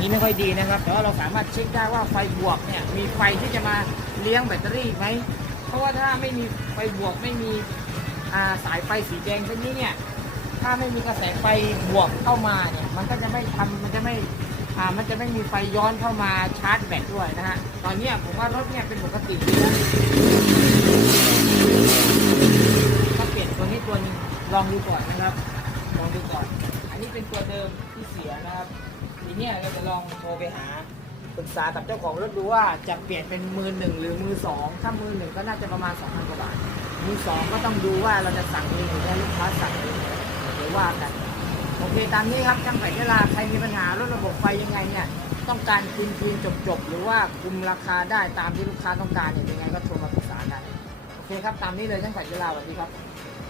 นี่ไม่ค่อยดีนะครับ แต่ว่าเราสามารถเช็คได้ว่าไฟบวกเนี่ยมีไฟที่จะมาเลี้ยงแบตเตอรี่ไหมเพราะว่าถ้าไม่มีไฟบวกไม่มีาสายไฟสีแดงเช่นนี้เนี่ยถ้าไม่มีกระแสไฟบวกเข้ามาเนี่ยมันก็จะไม่ทำมันจะไม่ามันจะไม่มีไฟย้อนเข้ามาชาร์จแบตด้วยนะฮะตอนนี้ผมว่ารถเนี่ยเป็นปกติดีนะก็เปลี่ยนตัวนี้ตัวนึงลองดูก่อนนะครับ ลองดูก่อน อันนี้เป็นตัวเดิมที่เสียนะครับ ทีเนี้ยเราจะลองโทรไปหาปรึกษากับเจ้าของรถดูว่าจะเปลี่ยนเป็นมือหนึ่งหรือมือสองถ้ามือหนึ่งก็น่าจะประมาณ2 0 0 0กว่าบาท มือสองก็ต้องดูว่าเราจะสั่งเองหรือว่าลูกค้าสั่งเองเดี๋ยวว่ากัน โอเคตามนี้ครับช่างไฟเวลาใครมีปัญหารถระบบไฟยังไงเนี่ยต้องการคืนคืนจบจบหรือว่าคุมราคาได้ตามที่ลูกค้าต้องการเนี่ยยังไงก็โทรมาปรึกษากันโอเคครับตามนี้เลยช่างไฟเวลาสวัสดีครับ